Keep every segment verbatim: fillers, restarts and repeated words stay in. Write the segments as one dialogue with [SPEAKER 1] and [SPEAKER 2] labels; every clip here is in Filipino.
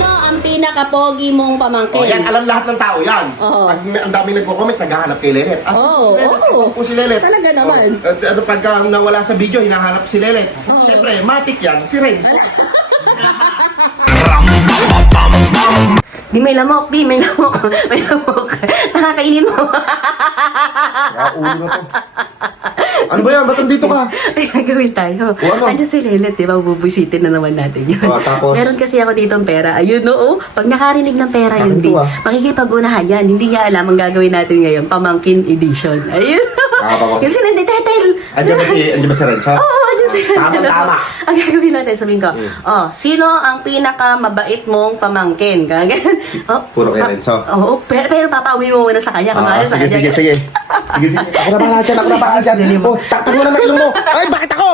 [SPEAKER 1] ang pinaka-pogi mong pamangkin?
[SPEAKER 2] Oh, yan, alam lahat ng tao yan.
[SPEAKER 1] Oo.
[SPEAKER 2] Pag may- ang daming nagko-comment, naghahanap kay Lelet. Ah,
[SPEAKER 1] Oo,
[SPEAKER 2] si Lelet,
[SPEAKER 1] oo.
[SPEAKER 2] saan po si Lelet?
[SPEAKER 1] Talaga naman.
[SPEAKER 2] Oh, at ano, pagka nawala sa video, hinahanap si Lelet.
[SPEAKER 1] Oo.
[SPEAKER 2] Siyempre, matik yan, si Renzo.
[SPEAKER 3] Di may lamok, di may lamok. May lamok. Nakakainin mo.
[SPEAKER 2] Ah, ulo na to. Ano ba yan? Ba't dito ka?
[SPEAKER 3] May gagawin tayo.
[SPEAKER 2] O, ano?
[SPEAKER 3] Ano si Lelet, di ba? Bubisitin na naman natin yun.
[SPEAKER 2] O, tapos?
[SPEAKER 3] Meron kasi ako dito ng pera. Ayun, oo. Pag nakarinig ng pera yun,
[SPEAKER 2] Bakit
[SPEAKER 3] di.
[SPEAKER 2] to, ah?
[SPEAKER 3] Makikipag-unahan yan. Hindi niya alam ang gagawin natin ngayon. Pamangkin edition. Ayun.
[SPEAKER 2] Ah, pamangkin.
[SPEAKER 3] Kasi nandititle.
[SPEAKER 2] Andiyan ba si, andiyan ba si Renzo?
[SPEAKER 3] Oo, andyan sila.
[SPEAKER 2] Tama, tama.
[SPEAKER 3] Ang gagawin natin, sabihin ko, oh, sino ang pinaka-mabait mong pamangkin? Ganyan. Oh,
[SPEAKER 2] Puro kay
[SPEAKER 3] pa-
[SPEAKER 2] Renzo.
[SPEAKER 3] Oo, pero, pero papauwi mo muna sa kanya.
[SPEAKER 2] Ah,
[SPEAKER 3] Kamari sa
[SPEAKER 2] sige,
[SPEAKER 3] kanya.
[SPEAKER 2] sige, sige. Sige, sige. Ako na bahala dyan, ako na bahala dyan. Oh, takpan mo na ng ilong mo. Ay, bakit ako?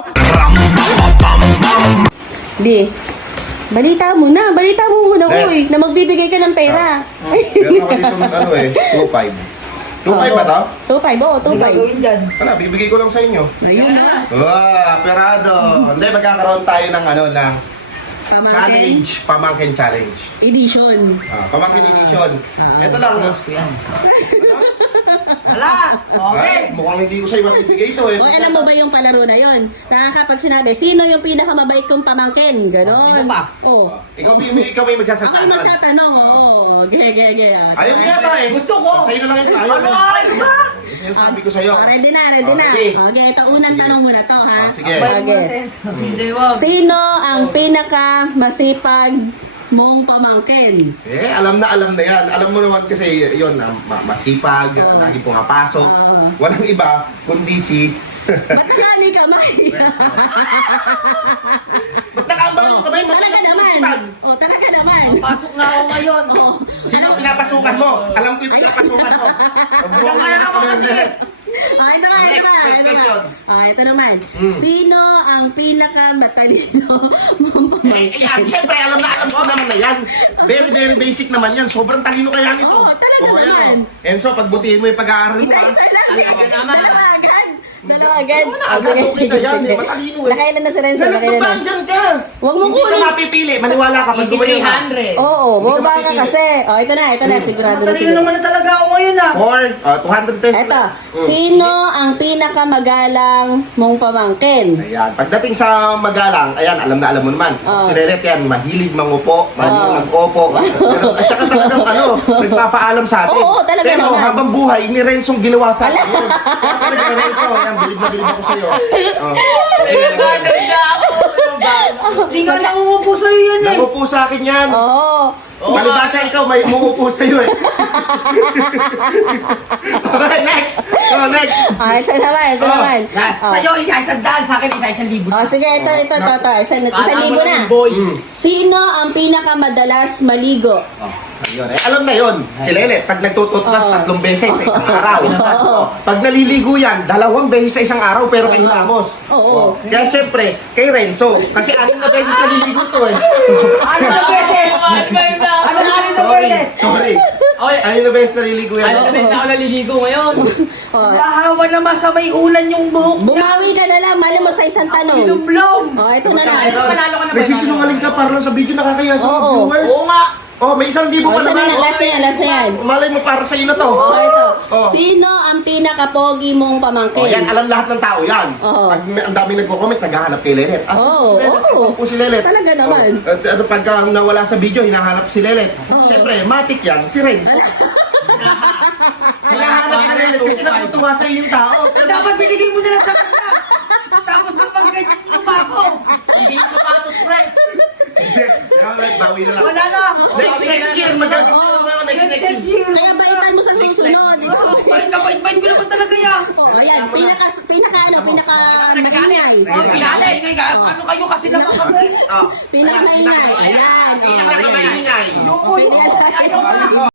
[SPEAKER 1] Di. Balita mo na. Balita mo muna,
[SPEAKER 2] Eh.
[SPEAKER 1] uy, na magbibigay ka ng pera.
[SPEAKER 2] Meron ako dito ano eh, two five. two five ba to?
[SPEAKER 1] two five, oo, two five.
[SPEAKER 2] Wala, bibigay ko lang sa inyo.
[SPEAKER 1] Ayun na.
[SPEAKER 2] Wow, perado. Hindi, magkakaroon tayo ng ano, ng
[SPEAKER 1] Pamangkin
[SPEAKER 2] challenge, pamangkin challenge.
[SPEAKER 1] edition.
[SPEAKER 2] Ah, pamangkin edition.
[SPEAKER 1] Ah.
[SPEAKER 2] Ito lang. Ano?
[SPEAKER 4] Wala!
[SPEAKER 2] Ay, mukhang hindi ko sa'yo mabibigay ito eh.
[SPEAKER 1] O, alam mo ba yung palaro na yon? Nakakapag sinabi, sino yung pinakamabait kong pamangkin? Ganon.
[SPEAKER 4] Sino ba?
[SPEAKER 1] O.
[SPEAKER 2] Ikaw may, may- ikaw may
[SPEAKER 1] Ako
[SPEAKER 2] magsasalita.
[SPEAKER 1] yung magtatanong, oo. Ge, ge, ge. ah.
[SPEAKER 2] Ayaw niya ta eh.
[SPEAKER 4] Gusto ko.
[SPEAKER 2] Sa'yo na lang ito. Ayaw
[SPEAKER 4] Ano
[SPEAKER 2] mo.
[SPEAKER 4] oras ba?
[SPEAKER 2] Yan sabi ko sa'yo.
[SPEAKER 1] Oh, ready na, ready na.
[SPEAKER 2] Okay.
[SPEAKER 1] Okay, ito unang
[SPEAKER 2] Sige.
[SPEAKER 1] tanong muna to, ha?
[SPEAKER 2] Ah, sige.
[SPEAKER 1] Okay. Sino ang pinaka masipag mong pamangkin?
[SPEAKER 2] Eh, alam na alam na yan. Alam mo naman kasi yun, ah, ma- masipag,
[SPEAKER 1] Oo.
[SPEAKER 2] lagi pumapasok.
[SPEAKER 1] Oo.
[SPEAKER 2] Walang iba, kundi si...
[SPEAKER 1] Ba't nakani kamay?
[SPEAKER 2] Ba't nakambal yung kamay?
[SPEAKER 1] Oh, talaga naman.
[SPEAKER 2] Masipag.
[SPEAKER 1] Oh, talaga naman.
[SPEAKER 4] Pasok na ako ngayon.
[SPEAKER 1] Oh.
[SPEAKER 2] Sino ang pinapasukan mo? Alam ko yung pinapasukan mo. Huwag mo
[SPEAKER 4] Wala na ako kasi.
[SPEAKER 1] Ah, ito nga, ito
[SPEAKER 2] Next,
[SPEAKER 1] nga,
[SPEAKER 2] next
[SPEAKER 1] ito
[SPEAKER 2] question.
[SPEAKER 1] nga. Ah, ito naman.
[SPEAKER 2] Mm.
[SPEAKER 1] Sino ang pinaka matalino mong
[SPEAKER 2] Eh, eh, ah, siyempre, alam na alam ko naman na yan. Very, very basic naman yan. Sobrang talino kaya nito.
[SPEAKER 1] Oo, talaga
[SPEAKER 2] Oo, yan,
[SPEAKER 1] naman.
[SPEAKER 2] oh. Enzo, pagbutihin mo yung pag-aaral mo.
[SPEAKER 1] Isa-isa
[SPEAKER 2] ah.
[SPEAKER 1] lang.
[SPEAKER 4] Talaga naman.
[SPEAKER 1] Dalawa agad. Dalawa agad.
[SPEAKER 2] Wala,
[SPEAKER 1] Ah, sige,
[SPEAKER 2] agad,
[SPEAKER 1] sige,
[SPEAKER 2] okay ka yan,
[SPEAKER 1] sige.
[SPEAKER 2] eh, matalino eh.
[SPEAKER 1] Nakailan na si Renzo?
[SPEAKER 2] Lalat
[SPEAKER 1] Nakailan
[SPEAKER 2] pa,
[SPEAKER 1] na.
[SPEAKER 2] andyan ka.
[SPEAKER 1] Huwag mo
[SPEAKER 2] Hindi ka
[SPEAKER 1] kunin.
[SPEAKER 2] mapipili. Maniwala ka. Pag tumayo ka.
[SPEAKER 1] Oo,
[SPEAKER 2] Hindi ka
[SPEAKER 1] bumaba ka
[SPEAKER 2] mapipili.
[SPEAKER 1] kasi. Oh, ito na, ito na. Sigurado na
[SPEAKER 4] Matalino
[SPEAKER 1] siguro.
[SPEAKER 4] naman na talaga ako ngayon ah.
[SPEAKER 2] Four, ah, two hundred pesos.
[SPEAKER 1] Ito,
[SPEAKER 2] lang. Mm.
[SPEAKER 1] sino ang pinakamagalang mong pamangkin?
[SPEAKER 2] Ayan. Pagdating sa magalang, ayan, alam na alam mo naman.
[SPEAKER 1] Oo.
[SPEAKER 2] Si Lelet yan, mahilig mangupo, mahilig
[SPEAKER 1] Oo.
[SPEAKER 2] mag-opo. Pero, at saka talagang ano, nagpapaalam sa atin.
[SPEAKER 1] Oo, talaga
[SPEAKER 2] Pero
[SPEAKER 1] naman.
[SPEAKER 2] habang buhay, ni Renzong ginawa sa atin. yun. Kaya talaga, Renzo, yan, bilib na bilib ako sa'yo. Oh.
[SPEAKER 4] Hindi nga nangungupo sa'yo yun eh.
[SPEAKER 2] Nangupo sa akin yan.
[SPEAKER 1] Oo.
[SPEAKER 2] Palibasa ikaw, may umuupo sa'yo eh. Okay, next. Oh, next.
[SPEAKER 1] Ah, ito naman, ito
[SPEAKER 2] Oh,
[SPEAKER 1] naman.
[SPEAKER 4] Na,
[SPEAKER 1] Oh.
[SPEAKER 4] Sa'yo, isa isang daan, sa akin isa isang libo.
[SPEAKER 1] Oh, sige, ito, ito, ito, ito. Isang, isang libo na.
[SPEAKER 2] Mm.
[SPEAKER 1] Sino ang pinakamadalas maligo?
[SPEAKER 2] Oh, ayun. Eh, alam na yon. Si Lelet, pag nagtututbrush
[SPEAKER 1] Oo.
[SPEAKER 2] tatlong beses sa isang araw.
[SPEAKER 1] Oo.
[SPEAKER 2] Pag naliligo yan, dalawang beses sa isang araw pero kay Ramos.
[SPEAKER 1] Oo.
[SPEAKER 2] Kaya syempre, kay Renzo. Kasi anim na beses naliligo to eh.
[SPEAKER 4] Ano na beses? Ano na rin na
[SPEAKER 2] Sorry,
[SPEAKER 4] beses?
[SPEAKER 2] sorry. Anim na beses naliligo yan.
[SPEAKER 5] Ano na beses ako naliligo ngayon?
[SPEAKER 1] Oh.
[SPEAKER 4] Nahawa naman sa may ulan yung buhok niya.
[SPEAKER 1] Bumawi ka na lang, mali mo sa isang tanong.
[SPEAKER 4] Bilumblom.
[SPEAKER 1] Oh, ito na lang.
[SPEAKER 2] Meron.
[SPEAKER 5] panalo ka na ba?
[SPEAKER 2] Nagsisinungaling ka para lang sa video nakakaya sa mga
[SPEAKER 1] Oo.
[SPEAKER 2] viewers.
[SPEAKER 4] Oo nga.
[SPEAKER 2] Oh, may isang libo
[SPEAKER 1] Oh,
[SPEAKER 2] pa
[SPEAKER 1] isa na
[SPEAKER 2] naman.
[SPEAKER 1] lang, last na yan, last na yan.
[SPEAKER 2] Malay mo para sa'yo na to.
[SPEAKER 1] Oh, ito.
[SPEAKER 2] Oh.
[SPEAKER 1] Sino ang pinaka-pogi mong pamangkin?
[SPEAKER 2] Oh, yan, alam lahat ng tao yan.
[SPEAKER 1] Oo.
[SPEAKER 2] Pag may- ang daming nagko-comment, naghahanap kay Lelet. Ah,
[SPEAKER 1] Oo,
[SPEAKER 2] si Lelet,
[SPEAKER 1] oo.
[SPEAKER 2] saan po si Lelet?
[SPEAKER 1] Talaga naman.
[SPEAKER 2] Oh, at ano, pagka nawala sa video, hinahanap si Lelet.
[SPEAKER 1] Oo.
[SPEAKER 2] Siyempre, matik yan, si Renzo. Hinahanap si Lelet kasi natutuwa sa yung tao. Pero
[SPEAKER 4] Dapat binigay mo na lang sa kanya. Tapos kapag ganyan niyo pa ako.
[SPEAKER 5] Hindi yung sapatos, pre.
[SPEAKER 2] hindi, kaya like, bawi na lang.
[SPEAKER 4] Wala na.
[SPEAKER 2] Next, next year, magagawin
[SPEAKER 1] Oo.
[SPEAKER 2] mo next, next
[SPEAKER 4] Next
[SPEAKER 2] year.
[SPEAKER 4] year.
[SPEAKER 1] Kaya baitan mo sa susunod.
[SPEAKER 4] Oh, bait ka, bait, bait ko naman talaga yan.
[SPEAKER 1] Oh, ayan, pinaka, pinaka, ano, pinaka maingay.
[SPEAKER 4] Oh, pinagalit. Ano kayo kasi naman kami?
[SPEAKER 2] Oh,
[SPEAKER 1] Pinaka
[SPEAKER 2] ayan,
[SPEAKER 1] maingay. Ayan.
[SPEAKER 2] Pinaka maingay.
[SPEAKER 4] Yun.
[SPEAKER 1] Pinaka-
[SPEAKER 4] Ayaw ka.